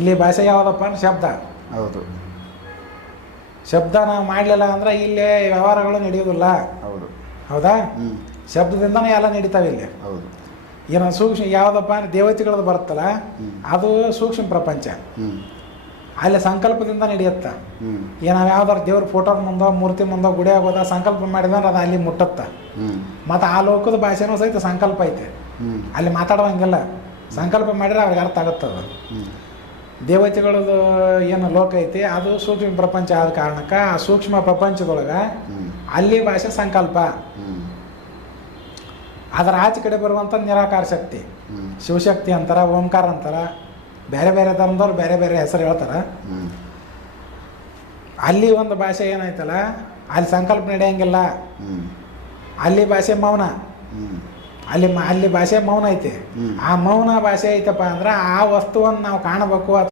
ಇಲ್ಲಿ ಭಾಷೆ ಯಾವುದಪ್ಪ ಅಂದ್ರೆ ಶಬ್ದ. ಹೌದು. ಶಬ್ದ ನಾವು ಮಾಡಲಿಲ್ಲ ಅಂದ್ರೆ ಇಲ್ಲಿ ವ್ಯವಹಾರಗಳು ನಡೆಯೋದಿಲ್ಲ. ಹೌದು. ಹೌದಾ? ಶಬ್ದದಿಂದನೇ ಎಲ್ಲ ನಡೀತಾವೆ ಇಲ್ಲಿ. ಹೌದು. ಏನೋ ಸೂಕ್ಷ್ಮ ಯಾವುದಪ್ಪ ಅಂದ್ರೆ ದೇವತೆಗಳದ್ದು ಬರುತ್ತಲ್ಲ, ಅದು ಸೂಕ್ಷ್ಮ ಪ್ರಪಂಚ. ಅಲ್ಲಿ ಸಂಕಲ್ಪದಿಂದ ನಡೆಯುತ್ತೆ. ನಾವು ಯಾವ್ದಾರು ದೇವ್ರ ಫೋಟೋದ ಮುಂದೋ ಮೂರ್ತಿ ಮುಂದೋ ಗುಡಿ ಆಗೋದ ಸಂಕಲ್ಪ ಮಾಡಿದ್ರೆ ಅದು ಅಲ್ಲಿ ಮುಟ್ಟುತ್ತೆ. ಮತ್ತು ಆ ಲೋಕದ ಭಾಷೆನೂ ಸಹಿತ ಸಂಕಲ್ಪ ಐತೆ, ಅಲ್ಲಿ ಮಾತಾಡುವಂಗಿಲ್ಲ. ಸಂಕಲ್ಪ ಮಾಡಿದ್ರೆ ಅವ್ರಿಗೆ ಅರ್ಥ ಆಗುತ್ತದ. ದೇವತೆಗಳದ್ದು ಏನು ಲೋಕ ಐತಿ ಅದು ಸೂಕ್ಷ್ಮ ಪ್ರಪಂಚ ಆದ ಕಾರಣಕ್ಕೆ ಆ ಸೂಕ್ಷ್ಮ ಪ್ರಪಂಚದೊಳಗೆ ಅಲ್ಲಿ ಭಾಷೆ ಸಂಕಲ್ಪ. ಅದರ ಆಚೆ ಕಡೆ ಬರುವಂಥ ನಿರಾಕಾರ ಶಕ್ತಿ, ಶಿವಶಕ್ತಿ ಅಂತಾರೆ, ಓಂಕಾರ ಅಂತಾರೆ. ಬೇರೆ ಬೇರೆ ಧರ್ಮದವ್ರು ಬೇರೆ ಬೇರೆ ಹೆಸರು ಹೇಳ್ತಾರೆ. ಅಲ್ಲಿ ಒಂದು ಭಾಷೆ ಏನಾಯ್ತಲ್ಲ, ಅಲ್ಲಿ ಸಂಕಲ್ಪ ನಡೆಯಂಗಿಲ್ಲ. ಅಲ್ಲಿ ಭಾಷೆ ಮೌನ. ಅಲ್ಲಿ ಭಾಷೆ ಮೌನ ಐತಿ. ಆ ಮೌನ ಭಾಷೆ ಐತಪ್ಪ ಅಂದ್ರೆ ಆ ವಸ್ತುವನ್ನು ನಾವು ಕಾಣಬೇಕು.